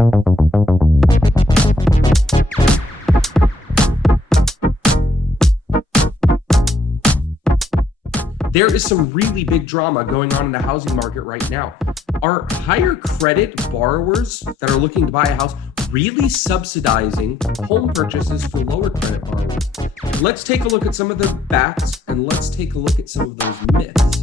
There is some really big drama going on in the housing market right now. Are higher credit borrowers that are looking to buy a house really subsidizing home purchases for lower credit borrowers? Let's take a look at some of the facts and let's take a look at some of those myths.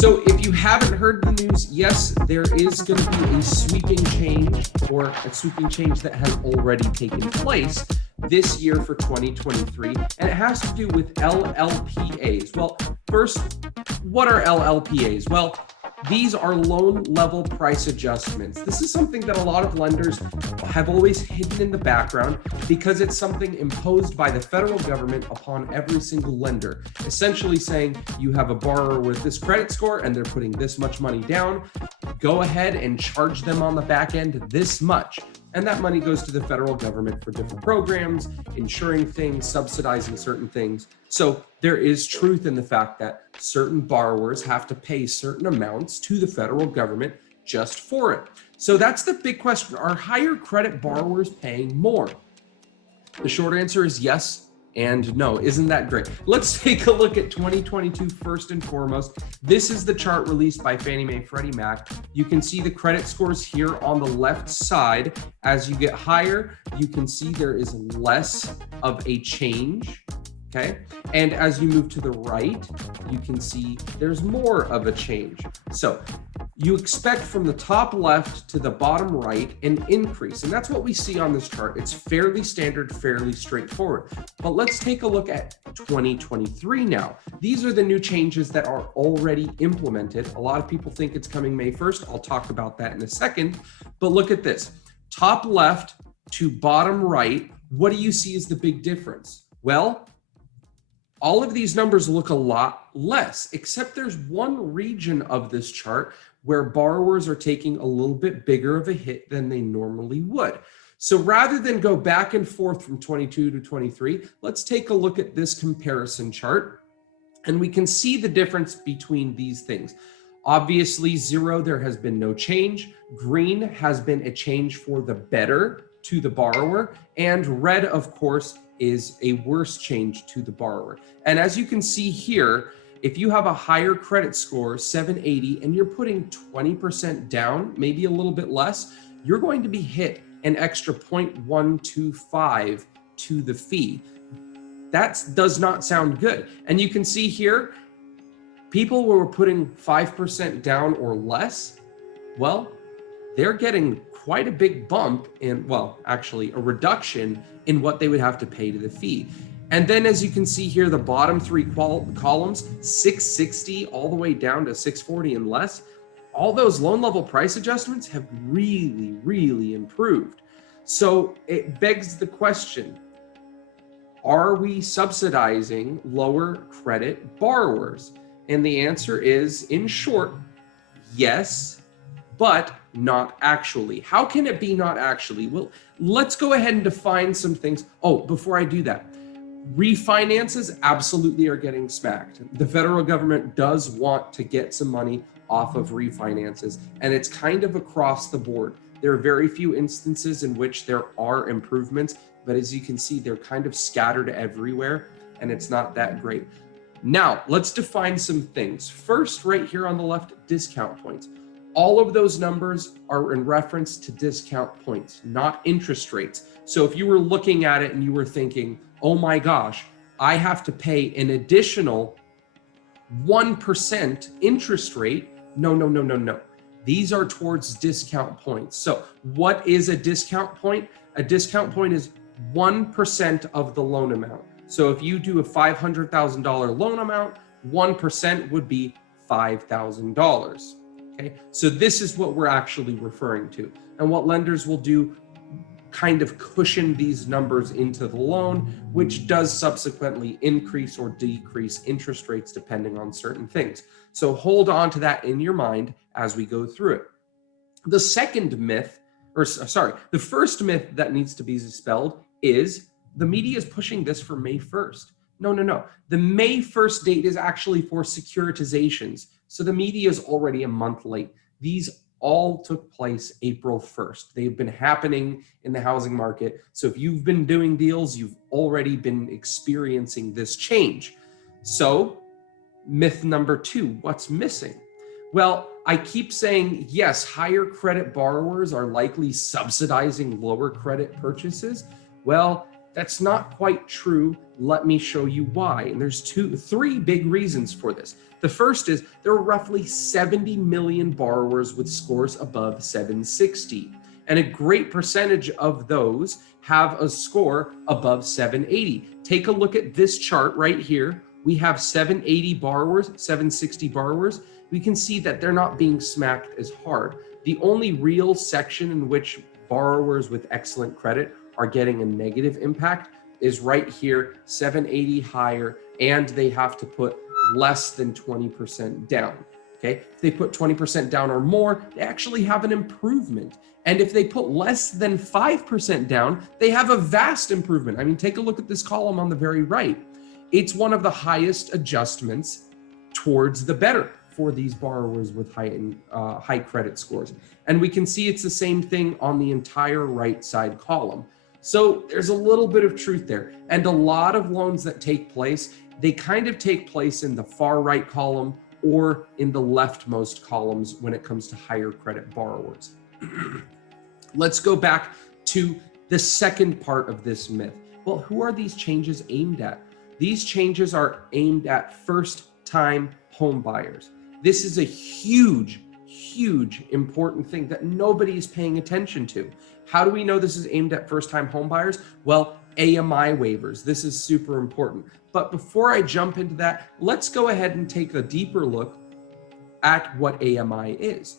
So if you haven't heard the news, yes, there is going to be a sweeping change, or a sweeping change that has already taken place this year for 2023, and it has to do with LLPAs. Well, first, what are LLPAs? Well, these are loan level price adjustments. This is something that a lot of lenders have always hidden in the background because it's something imposed by the federal government upon every single lender, essentially saying you have a borrower with this credit score and they're putting this much money down. Go ahead and charge them on the back end this much. And that money goes to the federal government for different programs, insuring things, subsidizing certain things. So there is truth in the fact that certain borrowers have to pay certain amounts to the federal government just for it. So that's the big question. Are higher credit borrowers paying more? The short answer is yes and no. Isn't that great? Let's take a look at 2022 first and foremost. This is the chart released by Fannie Mae, Freddie Mac. You can see the credit scores here on the left side. As you get higher, you can see there is less of a change. Okay. And as you move to the right, you can see there's more of a change. So you expect from the top left to the bottom right an increase. And that's what we see on this chart. It's fairly standard, fairly straightforward. But let's take a look at 2023 now. These are the new changes that are already implemented. A lot of people think it's coming May 1st. I'll talk about that in a second. But look at this. Top left to bottom right, what do you see is the big difference? Well, all of these numbers look a lot less, except there's one region of this chart where borrowers are taking a little bit bigger of a hit than they normally would. So rather than go back and forth from 22 to 23, let's take a look at this comparison chart, and we can see the difference between these things. Obviously, zero, there has been no change. Green has been a change for the better to the borrower, and red, of course, is a worse change to the borrower. And as you can see here, if you have a higher credit score, 780, and you're putting 20% down, maybe a little bit less, you're going to be hit an extra 0.125 to the fee. That does not sound good. And you can see here, people who were putting 5% down or less, well, they're getting quite a big bump in, well, actually a reduction in what they would have to pay to the fee. And then as you can see here, the bottom three columns, 660 all the way down to 640 and less, all those loan level price adjustments have really, really improved. So it begs the question, are we subsidizing lower credit borrowers? And the answer is, in short, yes, but not actually. How can it be not actually? Well, let's go ahead and define some things. Oh, before I do that, refinances absolutely are getting smacked. The federal government does want to get some money off of refinances, and it's kind of across the board. There are very few instances in which there are improvements, but as you can see, they're kind of scattered everywhere, and it's not that great. Now, let's define some things. First, right here on the left, discount points. All of those numbers are in reference to discount points, not interest rates. So if you were looking at it and you were thinking, oh my gosh, I have to pay an additional 1% interest rate. No. These are towards discount points. So what is a discount point? A discount point is 1% of the loan amount. So if you do a $500,000 loan amount, 1% would be $5,000. Okay, so this is what we're actually referring to. And what lenders will do, kind of cushion these numbers into the loan, which does subsequently increase or decrease interest rates depending on certain things. So hold on to that in your mind as we go through it. The second myth, the first myth that needs to be dispelled is the media is pushing this for May 1st. No. The May 1st date is actually for securitizations. So the media is already a month late. These all took place April 1st. They've been happening in the housing market. So if you've been doing deals, you've already been experiencing this change. So myth number 2, what's missing? Well, I keep saying, yes, higher credit borrowers are likely subsidizing lower credit purchases. Well, that's not quite true. Let me show you why. And there's three big reasons for this. The first is there are roughly 70 million borrowers with scores above 760. And a great percentage of those have a score above 780. Take a look at this chart right here. We have 780 borrowers, 760 borrowers. We can see that they're not being smacked as hard. The only real section in which borrowers with excellent credit are getting a negative impact is right here, 780 higher, and they have to put less than 20% down. Okay, if they put 20% down or more, they actually have an improvement. And if they put less than 5% down, they have a vast improvement. I mean, take a look at this column on the very right. It's one of the highest adjustments towards the better for these borrowers with high credit scores. And we can see it's the same thing on the entire right side column. So there's a little bit of truth there. And a lot of loans that take place, they kind of take place in the far right column or in the leftmost columns when it comes to higher credit borrowers. Let's go back to the second part of this myth. Well, who are these changes aimed at? These changes are aimed at first-time home buyers. This is a huge important thing that nobody is paying attention to. How do we know this is aimed at first-time home buyers? Well, AMI waivers. This is super important. But before I jump into that, let's go ahead and take a deeper look at what AMI is.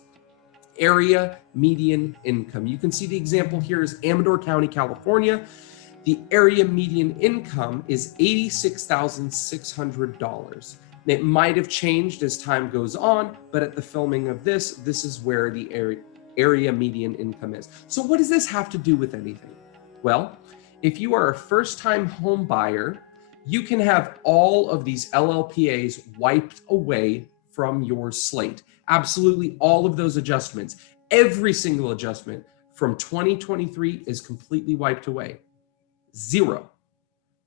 Area median income. You can see the example here is Amador County, California. The area median income is $86,600. It might have changed as time goes on, but at the filming of this is where the area median income is. So what does this have to do with anything? Well, if you are a first-time home buyer, you can have all of these LLPAs wiped away from your slate. Absolutely all of those adjustments, every single adjustment from 2023 is completely wiped away. Zero.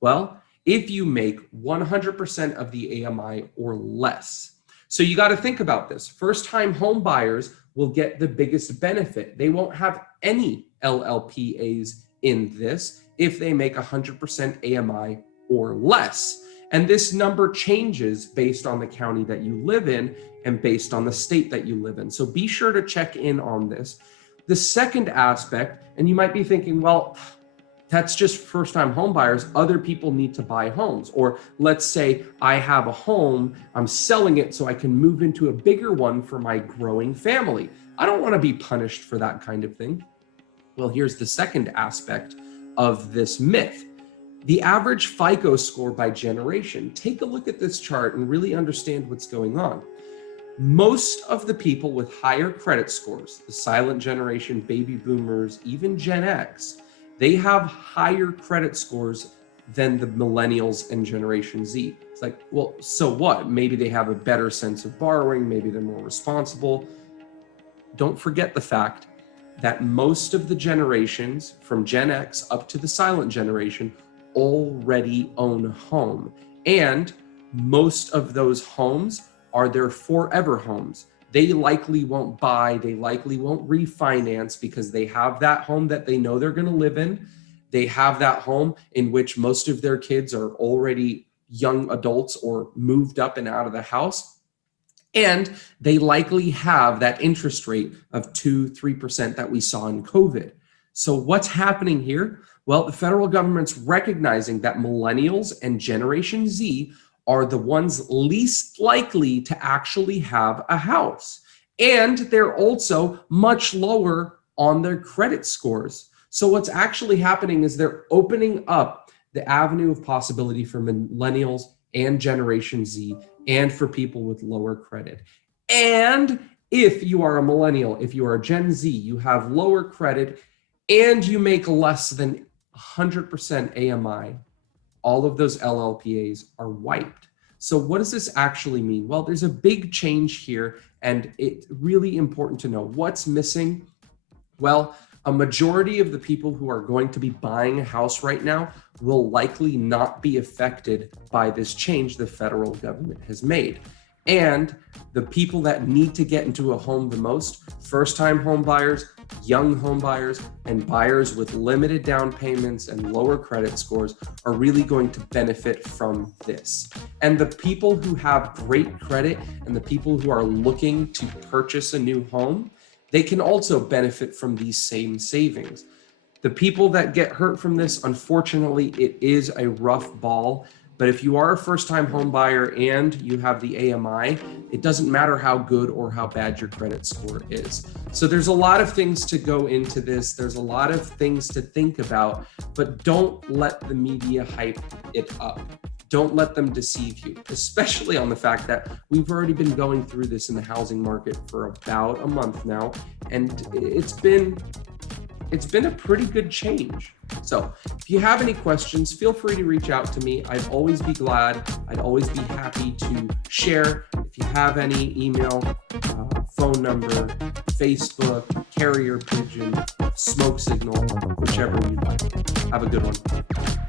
Well, if you make 100% of the AMI or less. So you got to think about this. First-time home buyers will get the biggest benefit. They won't have any LLPAs in this if they make 100% AMI or less. And this number changes based on the county that you live in and based on the state that you live in. So be sure to check in on this. The second aspect, and you might be thinking, well, that's just first-time home buyers. Other people need to buy homes. Or let's say I have a home, I'm selling it so I can move into a bigger one for my growing family. I don't want to be punished for that kind of thing. Well, here's the second aspect of this myth. The average FICO score by generation. Take a look at this chart and really understand what's going on. Most of the people with higher credit scores, the silent generation, baby boomers, even Gen X, they have higher credit scores than the millennials and Generation Z. It's like, well, so what? Maybe they have a better sense of borrowing. Maybe they're more responsible. Don't forget the fact that most of the generations from Gen X up to the silent generation already own a home. And most of those homes are their forever homes. They likely won't buy, they likely won't refinance because they have that home that they know they're going to live in. They have that home in which most of their kids are already young adults or moved up and out of the house. And they likely have that interest rate of 2-3% that we saw in COVID. So what's happening here? Well, the federal government's recognizing that millennials and Generation Z are the ones least likely to actually have a house. And they're also much lower on their credit scores. So what's actually happening is they're opening up the avenue of possibility for millennials and Generation Z and for people with lower credit. And if you are a millennial, if you are a Gen Z, you have lower credit and you make less than 100% AMI, all of those LLPAs are wiped. So what does this actually mean? Well, there's a big change here, and it's really important to know what's missing. Well, a majority of the people who are going to be buying a house right now will likely not be affected by this change the federal government has made. And the people that need to get into a home the most, first-time home buyers, young home buyers, and buyers with limited down payments and lower credit scores, are really going to benefit from this. And the people who have great credit and the people who are looking to purchase a new home, they can also benefit from these same savings. The people that get hurt from this, unfortunately, it is a rough ball. But if you are a first-time home buyer and you have the AMI, it doesn't matter how good or how bad your credit score is. So there's a lot of things to go into this. There's a lot of things to think about, but don't let the media hype it up. Don't let them deceive you, especially on the fact that we've already been going through this in the housing market for about a month now, and it's been a pretty good change. So if you have any questions, feel free to reach out to me. I'd always be glad. I'd always be happy to share. If you have any, email, phone number, Facebook, carrier pigeon, smoke signal, whichever you like. Have a good one.